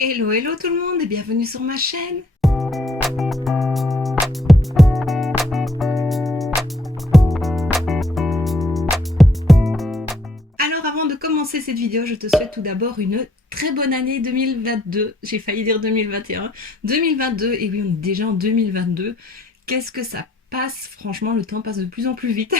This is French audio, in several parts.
Hello, hello tout le monde et bienvenue sur ma chaîne. Alors avant de commencer cette vidéo, je te souhaite tout d'abord une très bonne année 2022. J'ai failli dire 2021. 2022, et oui on est déjà en 2022. Qu'est-ce que ça passe? Franchement le temps passe de plus en plus vite.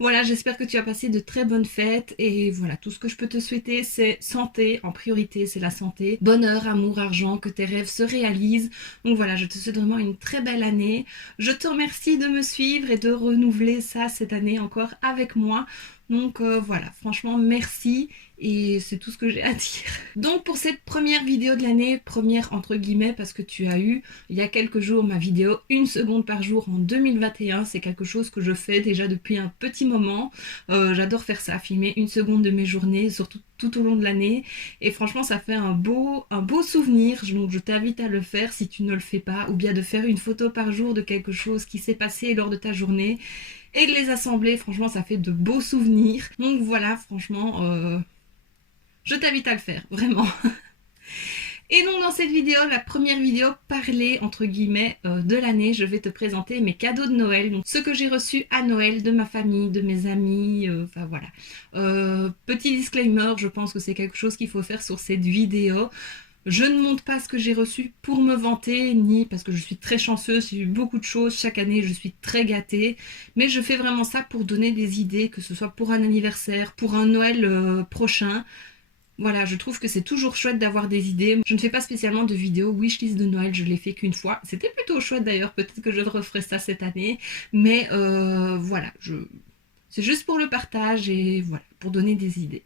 Voilà, j'espère que tu as passé de très bonnes fêtes et voilà, tout ce que je peux te souhaiter, c'est santé en priorité, c'est la santé, bonheur, amour, argent, que tes rêves se réalisent. Donc voilà, je te souhaite vraiment une très belle année. Je te remercie de me suivre et de renouveler ça cette année encore avec moi. Donc voilà, franchement merci et c'est tout ce que j'ai à dire. Donc pour cette première vidéo de l'année, première entre guillemets parce que tu as eu il y a quelques jours ma vidéo 1 seconde par jour en 2021, c'est quelque chose que je fais déjà depuis un petit moment. J'adore faire ça, filmer 1 seconde de mes journées, surtout tout au long de l'année et franchement ça fait un beau souvenir, donc je t'invite à le faire si tu ne le fais pas, ou bien de faire une photo par jour de quelque chose qui s'est passé lors de ta journée et de les assembler. Franchement ça fait de beaux souvenirs, donc voilà, franchement je t'invite à le faire, vraiment. Et donc dans cette vidéo, la première vidéo parlée entre guillemets de l'année, je vais te présenter mes cadeaux de Noël, donc ce que j'ai reçu à Noël de ma famille, de mes amis, enfin voilà. Petit disclaimer, je pense que c'est quelque chose qu'il faut faire sur cette vidéo. Je ne montre pas ce que j'ai reçu pour me vanter, ni parce que je suis très chanceuse, j'ai eu beaucoup de choses, chaque année je suis très gâtée, mais je fais vraiment ça pour donner des idées, que ce soit pour un anniversaire, pour un Noël prochain. Voilà, je trouve que c'est toujours chouette d'avoir des idées. Je ne fais pas spécialement de vidéos wishlist de Noël, je l'ai fait qu'une fois. C'était plutôt chouette d'ailleurs, peut-être que je referai ça cette année. Mais voilà, c'est juste pour le partage et voilà, pour donner des idées.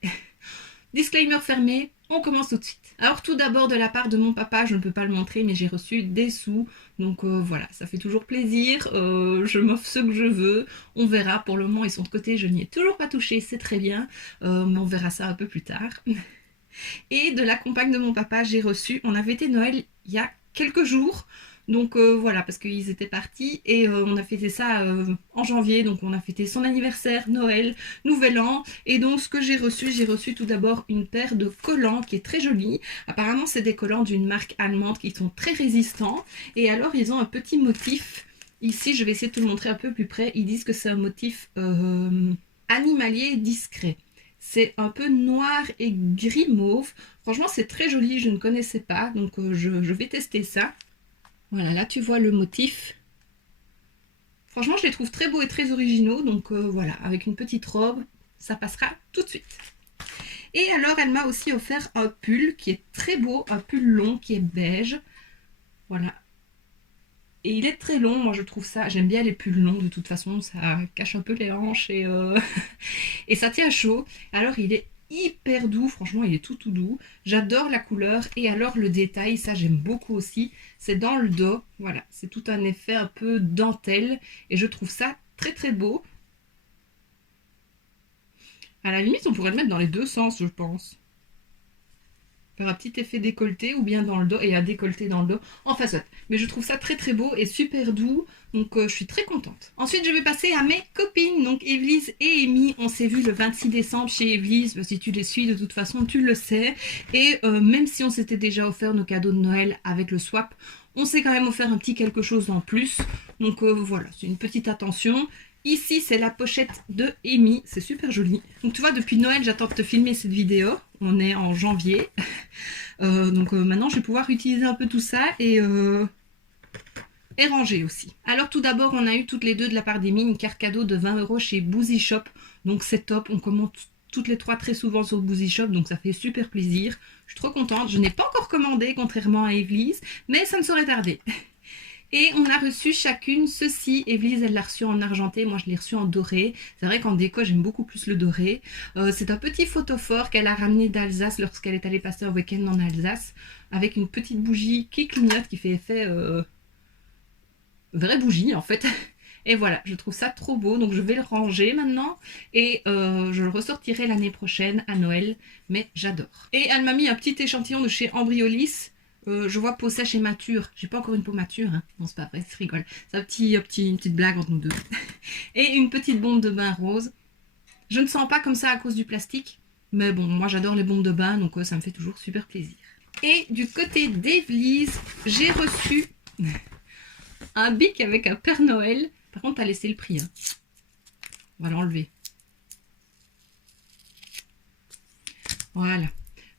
Disclaimer fermé, on commence tout de suite. Alors tout d'abord de la part de mon papa, je ne peux pas le montrer mais j'ai reçu des sous. Donc voilà, ça fait toujours plaisir, je m'offre ce que je veux. On verra, pour le moment ils sont de côté, je n'y ai toujours pas touché, c'est très bien. Mais on verra ça un peu plus tard. Et de la compagne de mon papa, j'ai reçu, on avait été Noël il y a quelques jours, donc voilà, parce qu'ils étaient partis et on a fêté ça en janvier, donc on a fêté son anniversaire, Noël, Nouvel An, et donc ce que j'ai reçu tout d'abord une paire de collants qui est très jolie. Apparemment c'est des collants d'une marque allemande qui sont très résistants, et alors ils ont un petit motif. Ici, je vais essayer de te le montrer un peu plus près. Ils disent que c'est un motif animalier discret. C'est un peu noir et gris mauve. Franchement, c'est très joli, je ne connaissais pas, donc je vais tester ça. Voilà, là tu vois le motif. Franchement, je les trouve très beaux et très originaux, donc voilà, avec une petite robe, ça passera tout de suite. Et alors, elle m'a aussi offert un pull qui est très beau, un pull long qui est beige. Voilà. Et il est très long, moi je trouve ça, j'aime bien les pulls longs de toute façon, ça cache un peu les hanches et et ça tient chaud. Alors il est hyper doux, franchement il est tout doux. J'adore la couleur et alors le détail, ça j'aime beaucoup aussi. C'est dans le dos, voilà, c'est tout un effet un peu dentelle et je trouve ça très beau. À la limite on pourrait le mettre dans les deux sens je pense. Faire un petit effet décolleté ou bien dans le dos et un décolleté dans le dos. Enfin soit. Mais je trouve ça très beau et super doux. Donc je suis très contente. Ensuite je vais passer à mes copines. Donc Evelyse et Amy. On s'est vu le 26 décembre chez Evelyse. Si tu les suis de toute façon tu le sais. Et même si on s'était déjà offert nos cadeaux de Noël avec le swap, on s'est quand même offert un petit quelque chose en plus. Donc voilà, c'est une petite attention. Ici, c'est la pochette de Amy. C'est super joli. Donc, tu vois, depuis Noël, j'attends de te filmer cette vidéo. On est en janvier. Donc, maintenant, je vais pouvoir utiliser un peu tout ça et ranger aussi. Alors, tout d'abord, on a eu toutes les deux de la part d'Amy une carte cadeau de 20 € chez Boozy Shop. Donc, c'est top. On commande toutes les trois très souvent sur Boozy Shop. Donc, ça fait super plaisir. Je suis trop contente. Je n'ai pas encore commandé, contrairement à Evelyse. Mais ça ne saurait tarder. Et on a reçu chacune ceci. Evelyse, elle l'a reçu en argenté. Moi, je l'ai reçu en doré. C'est vrai qu'en déco, j'aime beaucoup plus le doré. C'est un petit photophore qu'elle a ramené d'Alsace lorsqu'elle est allée passer un week-end en Alsace. Avec une petite bougie qui clignote, qui fait effet vraie bougie, en fait. Et voilà, je trouve ça trop beau. Donc, je vais le ranger maintenant. Et je le ressortirai l'année prochaine à Noël. Mais j'adore. Et elle m'a mis un petit échantillon de chez Ambryolis. Je vois peau sèche et mature. J'ai pas encore une peau mature, hein. Non, c'est pas vrai, je rigole. C'est une petite blague entre nous deux. Et une petite bombe de bain rose. Je ne sens pas comme ça à cause du plastique. Mais bon, moi j'adore les bombes de bain, donc ça me fait toujours super plaisir. Et du côté d'Evely's, j'ai reçu un bic avec un Père Noël. Par contre, t'as laissé le prix. Hein. On va l'enlever. Voilà.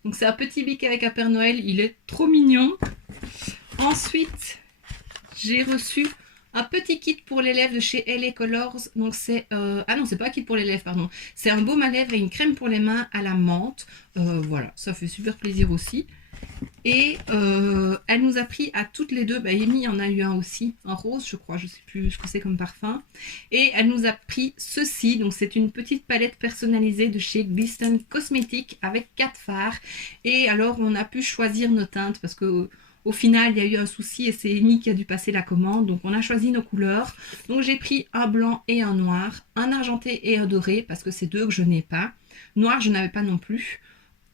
Donc c'est un petit bic avec un Père Noël. Il est trop mignon. Ensuite, j'ai reçu un petit kit pour les lèvres de chez LA Colors. Donc c'est... ah non, c'est pas un kit pour les lèvres, pardon. C'est un baume à lèvres et une crème pour les mains à la menthe. Voilà, ça fait super plaisir aussi. Et elle nous a pris à toutes les deux, bah Amy en a eu un aussi, un rose je crois, je sais plus ce que c'est comme parfum. Et elle nous a pris ceci, donc c'est une petite palette personnalisée de chez Glisten Cosmetics avec 4 fards. Et alors on a pu choisir nos teintes parce que au final il y a eu un souci et c'est Amy qui a dû passer la commande. Donc on a choisi nos couleurs. Donc j'ai pris un blanc et un noir, un argenté et un doré parce que c'est deux que je n'ai pas. Noir je n'avais pas non plus.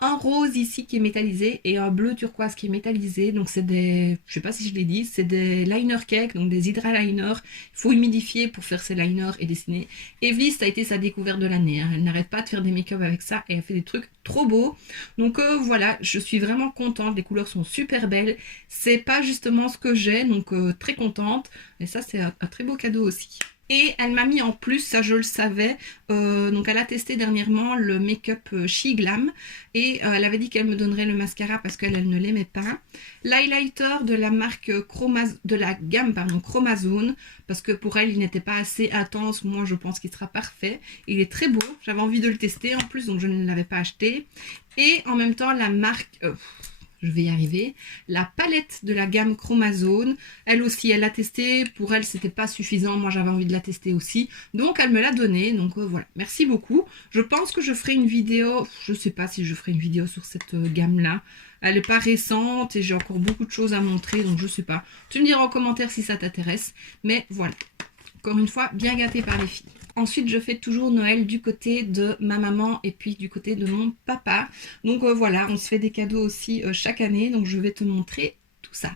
Un rose ici qui est métallisé et un bleu turquoise qui est métallisé. Donc c'est des, je sais pas si je l'ai dit, c'est des liner cake, donc des hydraliners. Il faut humidifier pour faire ces liners et dessiner. Evely's, ça a été sa découverte de l'année. Hein. Elle n'arrête pas de faire des make-up avec ça et elle fait des trucs trop beaux. Donc voilà, je suis vraiment contente. Les couleurs sont super belles. C'est pas justement ce que j'ai, donc très contente. Et ça, c'est un très beau cadeau aussi. Et elle m'a mis en plus, ça je le savais, donc elle a testé dernièrement le make-up She Glam et elle avait dit qu'elle me donnerait le mascara parce qu'elle ne l'aimait pas. L'highlighter de la marque de la gamme Chromazone parce que pour elle il n'était pas assez intense, moi je pense qu'il sera parfait. Il est très beau, j'avais envie de le tester en plus donc je ne l'avais pas acheté. Et en même temps la marque... je vais y arriver. La palette de la gamme Chromazone, elle aussi, elle l'a testée. Pour elle, c'était pas suffisant. Moi, j'avais envie de la tester aussi. Donc, elle me l'a donnée. Donc, voilà. Merci beaucoup. Je pense que je ferai une vidéo. Je sais pas si je ferai une vidéo sur cette gamme-là. Elle n'est pas récente et j'ai encore beaucoup de choses à montrer. Donc, je sais pas. Tu me diras en commentaire si ça t'intéresse. Mais voilà. Encore une fois, bien gâtée par les filles. Ensuite, je fais toujours Noël du côté de ma maman et puis du côté de mon papa. Donc voilà, on se fait des cadeaux aussi chaque année. Donc je vais te montrer tout ça.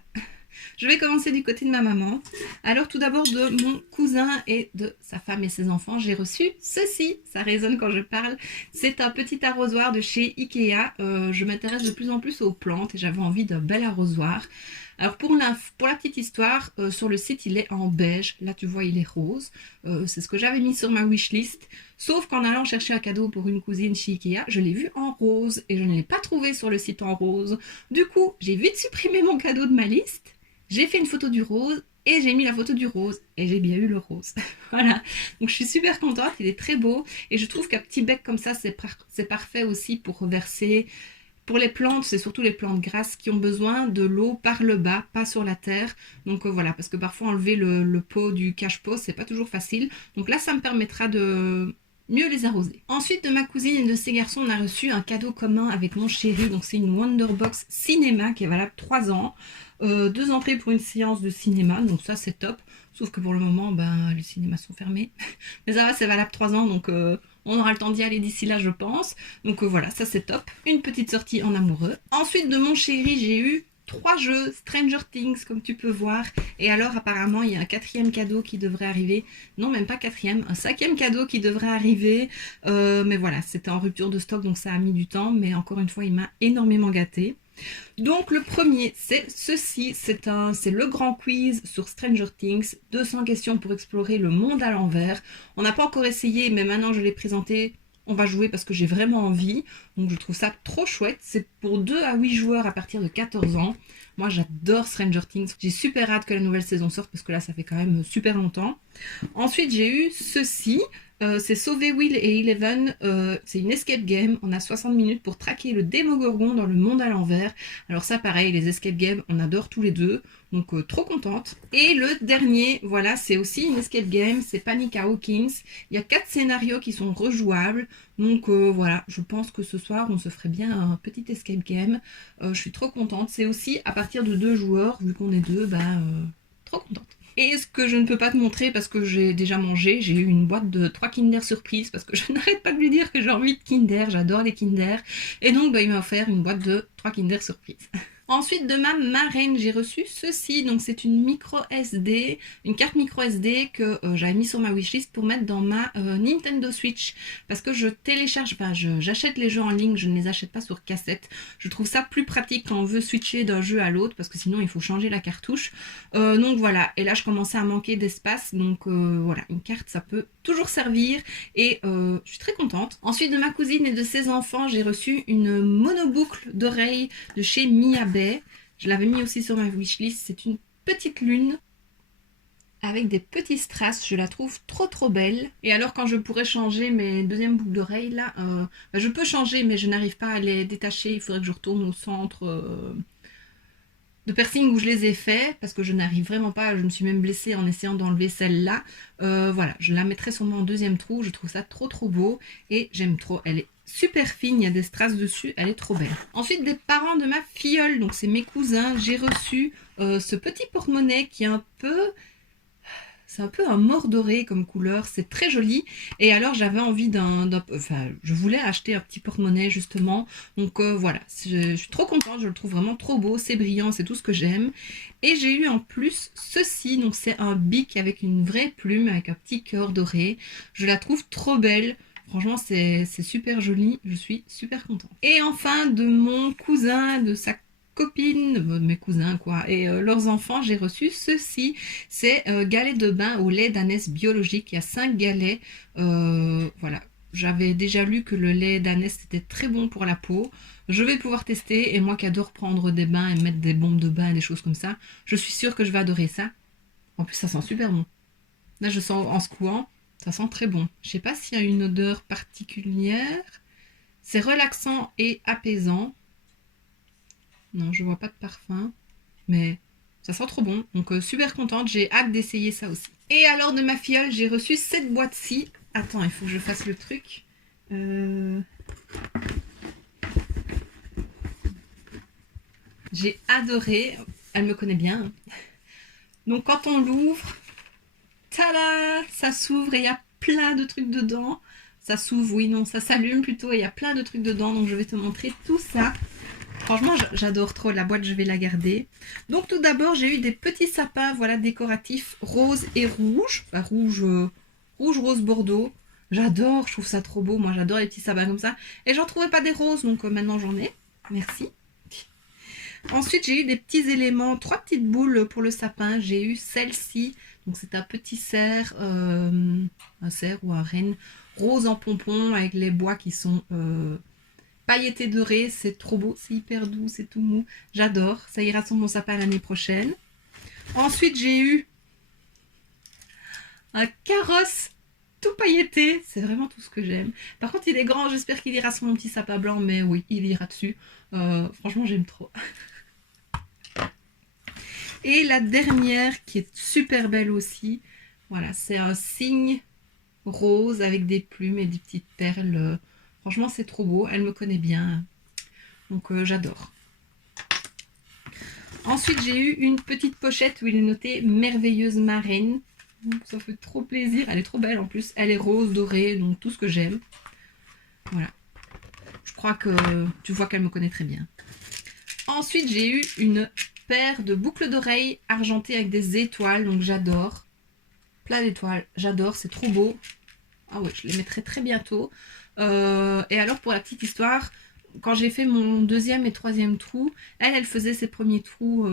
Je vais commencer du côté de ma maman. Alors tout d'abord de mon cousin et de sa femme et ses enfants, j'ai reçu ceci. Ça résonne quand je parle. C'est un petit arrosoir de chez Ikea. Je m'intéresse de plus en plus aux plantes et j'avais envie d'un bel arrosoir. Alors pour la petite histoire, sur le site il est en beige, là tu vois il est rose, c'est ce que j'avais mis sur ma wishlist, sauf qu'en allant chercher un cadeau pour une cousine chez Ikea, je l'ai vu en rose et je ne l'ai pas trouvé sur le site en rose. Du coup j'ai vite supprimé mon cadeau de ma liste, j'ai fait une photo du rose et j'ai mis la photo du rose et j'ai bien eu le rose. Voilà, donc je suis super contente, il est très beau et je trouve qu'un petit bec comme ça c'est parfait aussi pour verser. Pour les plantes, c'est surtout les plantes grasses qui ont besoin de l'eau par le bas, pas sur la terre. Donc voilà, parce que parfois enlever le pot du cache-pot, c'est pas toujours facile. Donc là, ça me permettra de mieux les arroser. Ensuite, de ma cousine et de ses garçons, on a reçu un cadeau commun avec mon chéri. Donc c'est une Wonderbox Cinéma qui est valable 3 ans. 2 entrées pour une séance de cinéma, donc ça c'est top. Sauf que pour le moment, les cinémas sont fermés. Mais ça va, c'est valable 3 ans, donc... on aura le temps d'y aller d'ici là, je pense. Donc voilà, ça c'est top. Une petite sortie en amoureux. Ensuite, de mon chéri, j'ai eu 3 jeux Stranger Things, comme tu peux voir. Et alors, apparemment, il y a un 4e cadeau qui devrait arriver. Non, même pas 4e, un 5e cadeau qui devrait arriver. Mais voilà, c'était en rupture de stock, donc ça a mis du temps. Mais encore une fois, il m'a énormément gâtée. Donc le premier c'est ceci, c'est le grand quiz sur Stranger Things, 200 questions pour explorer le monde à l'envers. On n'a pas encore essayé mais maintenant je l'ai présenté, on va jouer parce que j'ai vraiment envie, donc je trouve ça trop chouette. C'est pour 2 à 8 joueurs à partir de 14 ans. Moi j'adore Stranger Things, j'ai super hâte que la nouvelle saison sorte parce que là ça fait quand même super longtemps. Ensuite j'ai eu ceci, c'est Sauver Will et Eleven, c'est une escape game, on a 60 minutes pour traquer le Démogorgon dans le monde à l'envers. Alors ça pareil, les escape games, on adore tous les deux, donc trop contente. Et le dernier, voilà, c'est aussi une escape game, c'est Panic à Hawkins. Il y a 4 scénarios qui sont rejouables, donc voilà, je pense que ce soir on se ferait bien un petit escape game. Je suis trop contente, c'est aussi à partir de 2 joueurs, vu qu'on est 2, trop contente. Et ce que je ne peux pas te montrer parce que j'ai déjà mangé, j'ai eu une boîte de 3 Kinder Surprise parce que je n'arrête pas de lui dire que j'ai envie de Kinder, j'adore les Kinder. Et donc il m'a offert une boîte de 3 Kinder Surprise. Ensuite, de ma marraine, j'ai reçu ceci. Donc, c'est une micro SD, une carte micro SD que j'avais mis sur ma wishlist pour mettre dans ma Nintendo Switch. Parce que je télécharge, enfin, j'achète les jeux en ligne, je ne les achète pas sur cassette. Je trouve ça plus pratique quand on veut switcher d'un jeu à l'autre, parce que sinon, il faut changer la cartouche. Donc, voilà. Et là, je commençais à manquer d'espace. Donc, voilà, une carte, ça peut toujours servir. Et je suis très contente. Ensuite, de ma cousine et de ses enfants, j'ai reçu une monoboucle d'oreilles de chez Miyabe. Je l'avais mis aussi sur ma wishlist. C'est une petite lune avec des petits strass. Je la trouve trop belle. Et alors quand je pourrais changer mes deuxièmes boucles d'oreilles là, je peux changer mais je n'arrive pas à les détacher. Il faudrait que je retourne au centre de piercing où je les ai faits parce que je n'arrive vraiment pas. Je me suis même blessée en essayant d'enlever celle-là. Voilà, je la mettrai sûrement en deuxième trou. Je trouve ça trop beau et j'aime trop. Elle est super fine, il y a des strass dessus, elle est trop belle. Ensuite, des parents de ma filleule, donc c'est mes cousins, j'ai reçu ce petit porte-monnaie qui est un peu... C'est un peu un mort doré comme couleur, c'est très joli. Et alors j'avais envie enfin, je voulais acheter un petit porte-monnaie justement. Donc voilà, je suis trop contente, je le trouve vraiment trop beau, c'est brillant, c'est tout ce que j'aime. Et j'ai eu en plus ceci, donc c'est un bic avec une vraie plume, avec un petit cœur doré. Je la trouve trop belle. Franchement, c'est super joli, je suis super contente. Et enfin, de mon cousin, de sa copine, de mes cousins quoi, et leurs enfants, j'ai reçu ceci. C'est galets de bain au lait d'ânesse biologique. Il y a 5 galets. Voilà. J'avais déjà lu que le lait d'ânesse était très bon pour la peau. Je vais pouvoir tester. Et moi qui adore prendre des bains et mettre des bombes de bain et des choses comme ça, je suis sûre que je vais adorer ça. En plus, ça sent super bon. Là, je sens en secouant. Ça sent très bon. Je sais pas s'il y a une odeur particulière. C'est relaxant et apaisant. Non, je vois pas de parfum. Mais ça sent trop bon. Donc super contente. J'ai hâte d'essayer ça aussi. Et alors de ma filleule, j'ai reçu cette boîte-ci. Attends, il faut que je fasse le truc. J'ai adoré. Elle me connaît bien. Donc quand on l'ouvre, tada, ça s'ouvre et il y a plein de trucs dedans. Ça s'ouvre, oui, non, ça s'allume plutôt et il y a plein de trucs dedans. Donc je vais te montrer tout ça. Franchement, j'adore trop la boîte, je vais la garder. Donc tout d'abord, j'ai eu des petits sapins, voilà, décoratifs rose et rouge. Enfin, rouge, rose, bordeaux. J'adore, je trouve ça trop beau. Moi, j'adore les petits sapins comme ça. Et j'en trouvais pas des roses, donc maintenant j'en ai. Merci. Ensuite, j'ai eu des petits éléments, 3 petites boules pour le sapin. J'ai eu celle-ci. Donc c'est un petit cerf, un cerf ou un renne rose en pompon avec les bois qui sont... pailleté doré, c'est trop beau, c'est hyper doux, c'est tout mou. J'adore, ça ira sur mon sapin l'année prochaine. Ensuite, j'ai eu un carrosse tout pailleté. C'est vraiment tout ce que j'aime. Par contre, il est grand, j'espère qu'il ira sur mon petit sapin blanc, mais oui, il ira dessus. Franchement, j'aime trop. Et la dernière, qui est super belle aussi, voilà, c'est un cygne rose avec des plumes et des petites perles. Franchement, c'est trop beau. Elle me connaît bien. Donc, j'adore. Ensuite, j'ai eu une petite pochette où il est noté « Merveilleuse marraine ». Ça fait trop plaisir. Elle est trop belle en plus. Elle est rose, dorée, donc tout ce que j'aime. Voilà. Je crois que tu vois qu'elle me connaît très bien. Ensuite, j'ai eu une paire de boucles d'oreilles argentées avec des étoiles. Donc, j'adore. Plein d'étoiles. J'adore. C'est trop beau. Ah ouais, je les mettrai très bientôt. Et alors, pour la petite histoire, quand j'ai fait mon deuxième et troisième trou, elle faisait ses premiers trous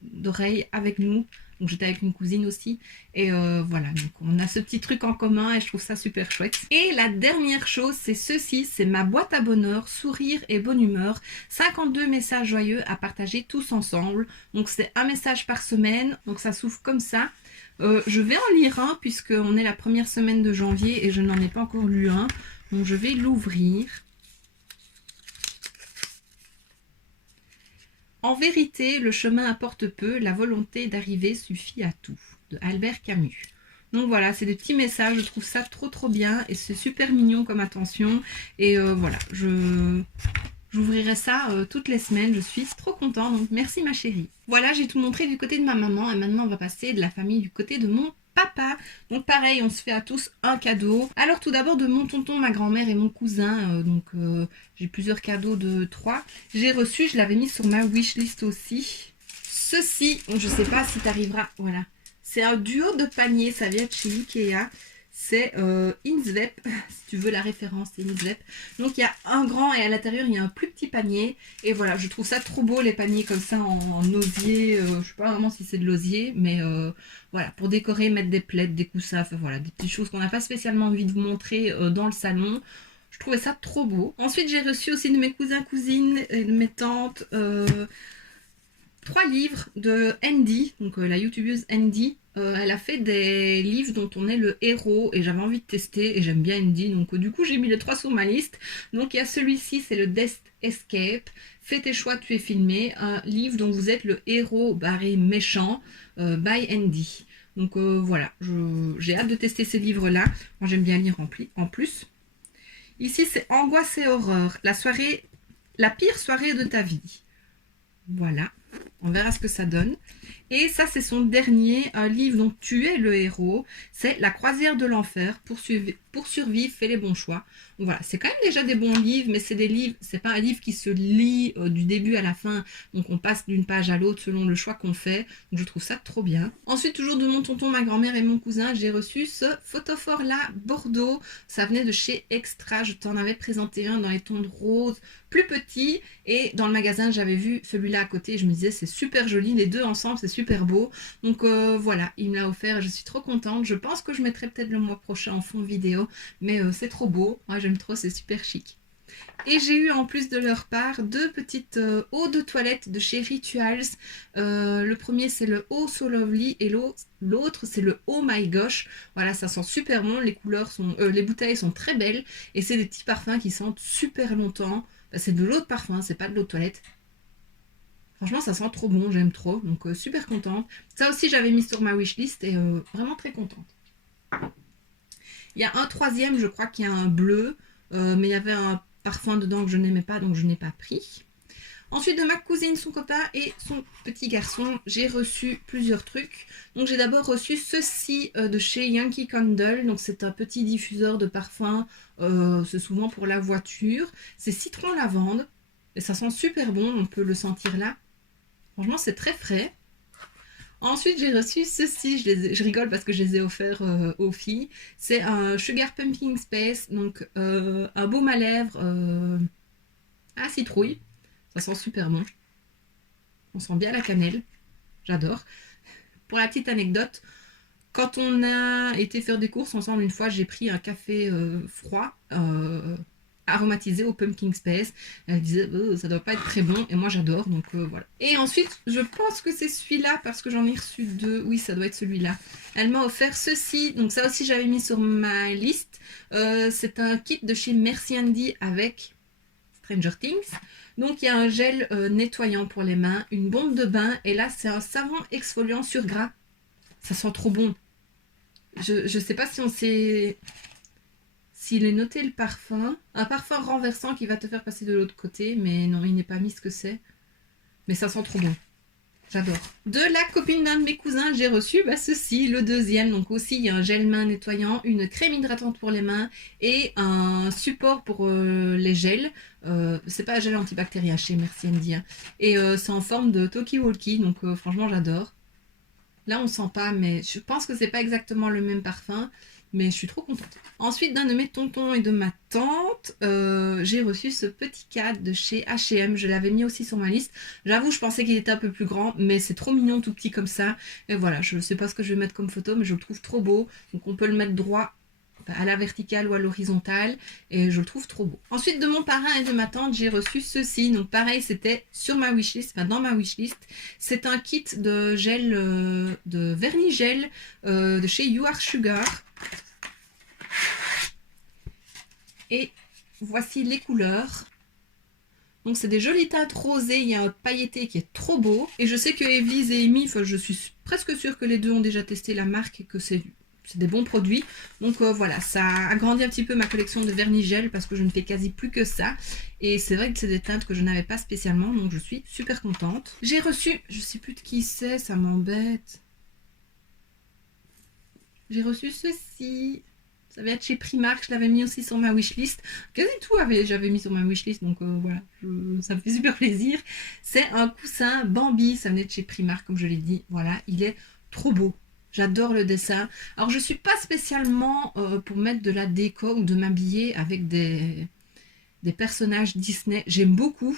d'oreilles avec nous. Donc j'étais avec une cousine aussi. Et voilà, donc on a ce petit truc en commun et je trouve ça super chouette. Et la dernière chose, c'est ceci, c'est ma boîte à bonheur, sourire et bonne humeur. 52 messages joyeux à partager tous ensemble. Donc c'est un message par semaine, donc ça s'ouvre comme ça. Je vais en lire un puisqu'on est la première semaine de janvier et je n'en ai pas encore lu un. Donc je vais l'ouvrir. En vérité, le chemin apporte peu, la volonté d'arriver suffit à tout. De Albert Camus. Donc voilà, c'est des petits messages, je trouve ça trop bien et c'est super mignon comme attention. Et voilà, j'ouvrirai ça toutes les semaines, je suis trop contente, donc merci ma chérie. Voilà, j'ai tout montré du côté de ma maman et maintenant on va passer de la famille du côté de mon papa. Donc pareil, on se fait à tous un cadeau. Alors tout d'abord de mon tonton, ma grand-mère et mon cousin, j'ai plusieurs cadeaux de 3. J'ai reçu, je l'avais mis sur ma wishlist aussi. Ceci, je sais pas si tu arriveras, voilà. C'est un duo de paniers, ça vient de chez Ikea. C'est Inswep, si tu veux la référence, c'est Inswep. Donc il y a un grand et à l'intérieur il y a un plus petit panier. Et voilà, je trouve ça trop beau les paniers comme ça en osier. Je sais pas vraiment si c'est de l'osier, mais voilà, pour décorer, mettre des plaids, des coussins, enfin voilà, des petites choses qu'on n'a pas spécialement envie de vous montrer dans le salon. Je trouvais ça trop beau. Ensuite j'ai reçu aussi de mes cousins, cousines et de mes tantes 3 livres de Andy, donc la youtubeuse Andy. Elle a fait des livres dont on est le héros et j'avais envie de tester et j'aime bien Andy, donc du coup j'ai mis les 3 sur ma liste. Donc il y a celui-ci, c'est le Death Escape, fais tes choix, tu es filmé, un livre dont vous êtes le héros barré méchant by Andy. Donc voilà, j'ai hâte de tester ces livres-là. Moi j'aime bien lire en plus. Ici c'est Angoisse et horreur, la pire soirée de ta vie. Voilà, on verra ce que ça donne. Et ça, c'est son dernier, un livre dont tu es le héros. C'est La croisière de l'enfer. Pour survivre, fais les bons choix. Donc voilà, c'est quand même déjà des bons livres, mais c'est des livres, c'est pas un livre qui se lit du début à la fin. Donc on passe d'une page à l'autre selon le choix qu'on fait. Donc je trouve ça trop bien. Ensuite, toujours de mon tonton, ma grand-mère et mon cousin, j'ai reçu ce photophore là, Bordeaux. Ça venait de chez Extra. Je t'en avais présenté un dans les tons de rose, plus petit. Et dans le magasin, j'avais vu celui-là à côté. Et je me disais, c'est super joli. Les deux ensemble, c'est super beau. Donc voilà, il me l'a offert et je suis trop contente. Je pense que je mettrai peut-être le mois prochain en fond vidéo. Mais c'est trop beau. Moi, j'aime trop, c'est super chic. Et j'ai eu en plus de leur part 2 petites eaux de toilette de chez Rituals. Le premier c'est le Oh So Lovely et l'autre c'est le Oh My Gosh. Voilà, ça sent super bon. Les couleurs sont, les bouteilles sont très belles et c'est des petits parfums qui sentent super longtemps. Bah, c'est de l'eau de parfum, c'est pas de l'eau de toilette. Franchement, ça sent trop bon, j'aime trop. Donc super contente. Ça aussi j'avais mis sur ma wishlist et vraiment très contente. Il y a un troisième, je crois qu'il y a un bleu, mais il y avait un parfum dedans que je n'aimais pas, donc je n'ai pas pris. Ensuite, de ma cousine, son copain et son petit garçon, j'ai reçu plusieurs trucs. Donc j'ai d'abord reçu ceci de chez Yankee Candle. Donc c'est un petit diffuseur de parfum, c'est souvent pour la voiture. C'est citron lavande et ça sent super bon, on peut le sentir là. Franchement, c'est très frais. Ensuite, j'ai reçu ceci, je rigole parce que je les ai offerts aux filles. C'est un Sugar Pumpkin Space, donc un baume à lèvres à citrouille. Ça sent super bon. On sent bien la cannelle. J'adore. Pour la petite anecdote, quand on a été faire des courses ensemble une fois, j'ai pris un café froid aromatisé au pumpkin spice. Elle disait ça doit pas être très bon et moi j'adore, donc voilà. Et ensuite je pense que c'est celui-là parce que j'en ai reçu 2. Oui, ça doit être celui-là. Elle m'a offert ceci, donc ça aussi j'avais mis sur ma liste. C'est un kit de chez Merci Andy avec Stranger Things. Donc il y a un gel nettoyant pour les mains, une bombe de bain et là c'est un savon exfoliant sur gras. Ça sent trop bon. Je sais pas si on sait s'il est noté le parfum. Un parfum renversant qui va te faire passer de l'autre côté, mais non, il n'est pas mis ce que c'est. Mais ça sent trop bon. J'adore. De la copine d'un de mes cousins, j'ai reçu ceci, le deuxième. Donc aussi, il y a un gel main nettoyant, une crème hydratante pour les mains et un support pour les gels. C'est pas un gel antibactérien chez Merci Andy. Hein. Et c'est en forme de talkie-walkie, donc franchement, j'adore. Là, on sent pas, mais je pense que c'est pas exactement le même parfum. Mais je suis trop contente. Ensuite, d'un de mes tontons et de ma tante, j'ai reçu ce petit cadre de chez H&M. Je l'avais mis aussi sur ma liste. J'avoue, je pensais qu'il était un peu plus grand, mais c'est trop mignon, tout petit comme ça. Et voilà, je ne sais pas ce que je vais mettre comme photo, mais je le trouve trop beau. Donc on peut le mettre droit à la verticale ou à l'horizontale et je le trouve trop beau. Ensuite, de mon parrain et de ma tante, j'ai reçu ceci. Donc pareil, c'était sur ma wishlist, enfin dans ma wishlist. C'est un kit de gel, de vernis gel de chez You Are Sugar. Et voici les couleurs. Donc c'est des jolies teintes rosées, il y a un pailleté qui est trop beau. Et je sais que Evely's et Amy, je suis presque sûre que les deux ont déjà testé la marque et que c'est des bons produits. Donc voilà, ça agrandit un petit peu ma collection de vernis gel parce que je ne fais quasi plus que ça. Et c'est vrai que c'est des teintes que je n'avais pas spécialement, donc je suis super contente. J'ai reçu, je sais plus de qui c'est, ça m'embête. j'ai reçu ceci. Ça va être chez Primark, je l'avais mis aussi sur ma wishlist. Quasi tout j'avais mis sur ma wishlist, donc voilà, ça me fait super plaisir. C'est un coussin Bambi, ça venait de chez Primark, comme je l'ai dit. Voilà, il est trop beau. J'adore le dessin. Alors, je suis pas spécialement pour mettre de la déco ou de m'habiller avec des personnages Disney. J'aime beaucoup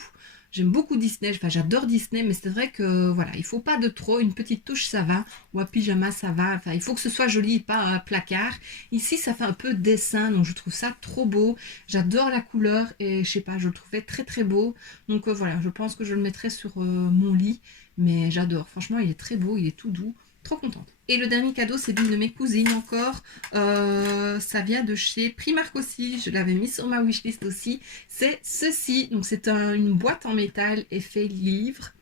Disney, enfin j'adore Disney, mais c'est vrai que voilà, il faut pas de trop, une petite touche ça va, ou un pyjama ça va, enfin il faut que ce soit joli, pas un placard. Ici ça fait un peu dessin, donc je trouve ça trop beau, j'adore la couleur et je sais pas, je le trouvais très très beau, donc voilà, je pense que je le mettrai sur mon lit, mais j'adore, franchement il est très beau, il est tout doux. Trop contente. Et le dernier cadeau, c'est d'une de mes cousines encore. Ça vient de chez Primark aussi. Je l'avais mis sur ma wishlist aussi. C'est ceci. Donc, c'est une boîte en métal effet livre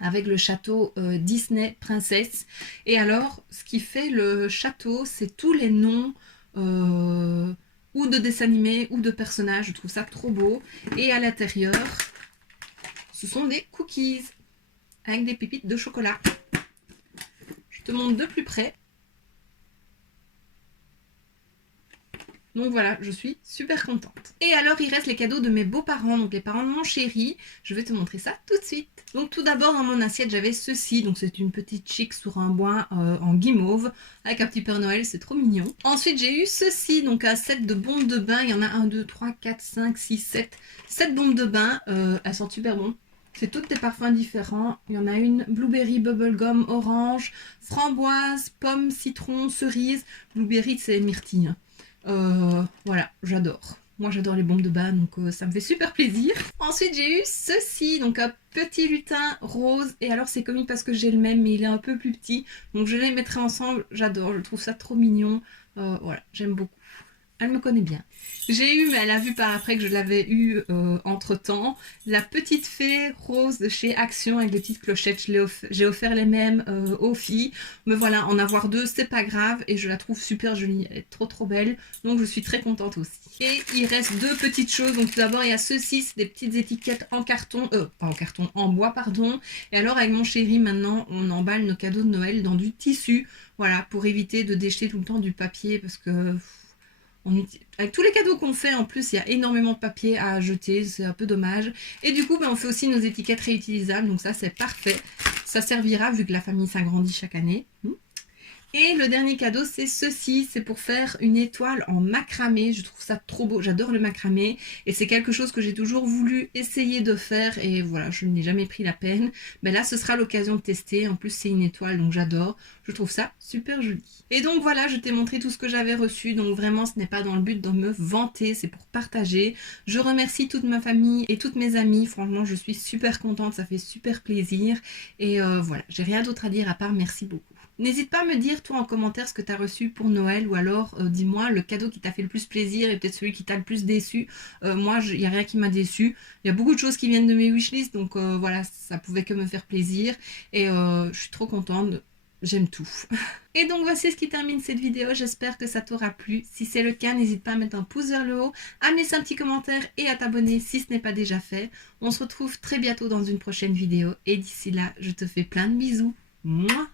avec le château Disney Princesse. Et alors, ce qui fait le château, c'est tous les noms ou de dessins animés ou de personnages. Je trouve ça trop beau. Et à l'intérieur, ce sont des cookies avec des pépites de chocolat. Je te montre de plus près. Donc voilà, je suis super contente. Et alors, il reste les cadeaux de mes beaux-parents, donc les parents de mon chéri. Je vais te montrer ça tout de suite. Donc tout d'abord, dans mon assiette, j'avais ceci. Donc c'est une petite chic sur un bois en guimauve, avec un petit Père Noël, c'est trop mignon. Ensuite, j'ai eu ceci, donc un set de bombes de bain. Il y en a 1, 2, 3, 4, 5, 6, 7. 7 bombes de bain, elles sentent super bon. C'est toutes des parfums différents. Il y en a une blueberry, bubblegum, orange, framboise, pomme, citron, cerise. Blueberry, c'est myrtille. Voilà, j'adore. Moi, j'adore les bombes de bain, donc ça me fait super plaisir. Ensuite, j'ai eu ceci, donc un petit lutin rose. Et alors, c'est comique parce que j'ai le même, mais il est un peu plus petit. Donc, je les mettrai ensemble. J'adore, je trouve ça trop mignon. Voilà, j'aime beaucoup. Elle me connaît bien. J'ai eu, mais elle a vu par après que je l'avais eu entre temps, la petite fée rose de chez Action avec des petites clochettes. J'ai offert les mêmes aux filles. Mais voilà, en avoir deux, c'est pas grave. Et je la trouve super jolie. Elle est trop trop belle. Donc je suis très contente aussi. Et il reste deux petites choses. Donc tout d'abord, il y a ceci, c'est des petites étiquettes en carton. Pas en carton, en bois, pardon. Et alors avec mon chéri, maintenant, on emballe nos cadeaux de Noël dans du tissu. Voilà, pour éviter de déjeter tout le temps du papier parce que... Avec tous les cadeaux qu'on fait, en plus, il y a énormément de papier à jeter, c'est un peu dommage. Et du coup, on fait aussi nos étiquettes réutilisables, donc ça, c'est parfait. Ça servira, vu que la famille s'agrandit chaque année. Et le dernier cadeau, c'est ceci. C'est pour faire une étoile en macramé. Je trouve ça trop beau. J'adore le macramé. Et c'est quelque chose que j'ai toujours voulu essayer de faire. Et voilà, je n'ai jamais pris la peine. Mais là, ce sera l'occasion de tester. En plus, c'est une étoile, donc j'adore. Je trouve ça super joli. Et donc voilà, je t'ai montré tout ce que j'avais reçu. Donc vraiment, ce n'est pas dans le but de me vanter. C'est pour partager. Je remercie toute ma famille et toutes mes amies. Franchement, je suis super contente. Ça fait super plaisir. Et voilà, j'ai rien d'autre à dire à part merci beaucoup. N'hésite pas à me dire, toi, en commentaire, ce que tu as reçu pour Noël, ou alors dis-moi le cadeau qui t'a fait le plus plaisir et peut-être celui qui t'a le plus déçu. Moi, il n'y a rien qui m'a déçu. Il y a beaucoup de choses qui viennent de mes wishlists, donc voilà, ça pouvait que me faire plaisir. Et je suis trop contente, j'aime tout. Et donc voici ce qui termine cette vidéo, j'espère que ça t'aura plu. Si c'est le cas, n'hésite pas à mettre un pouce vers le haut, à me laisser un petit commentaire et à t'abonner si ce n'est pas déjà fait. On se retrouve très bientôt dans une prochaine vidéo, et d'ici là, je te fais plein de bisous. Mouah.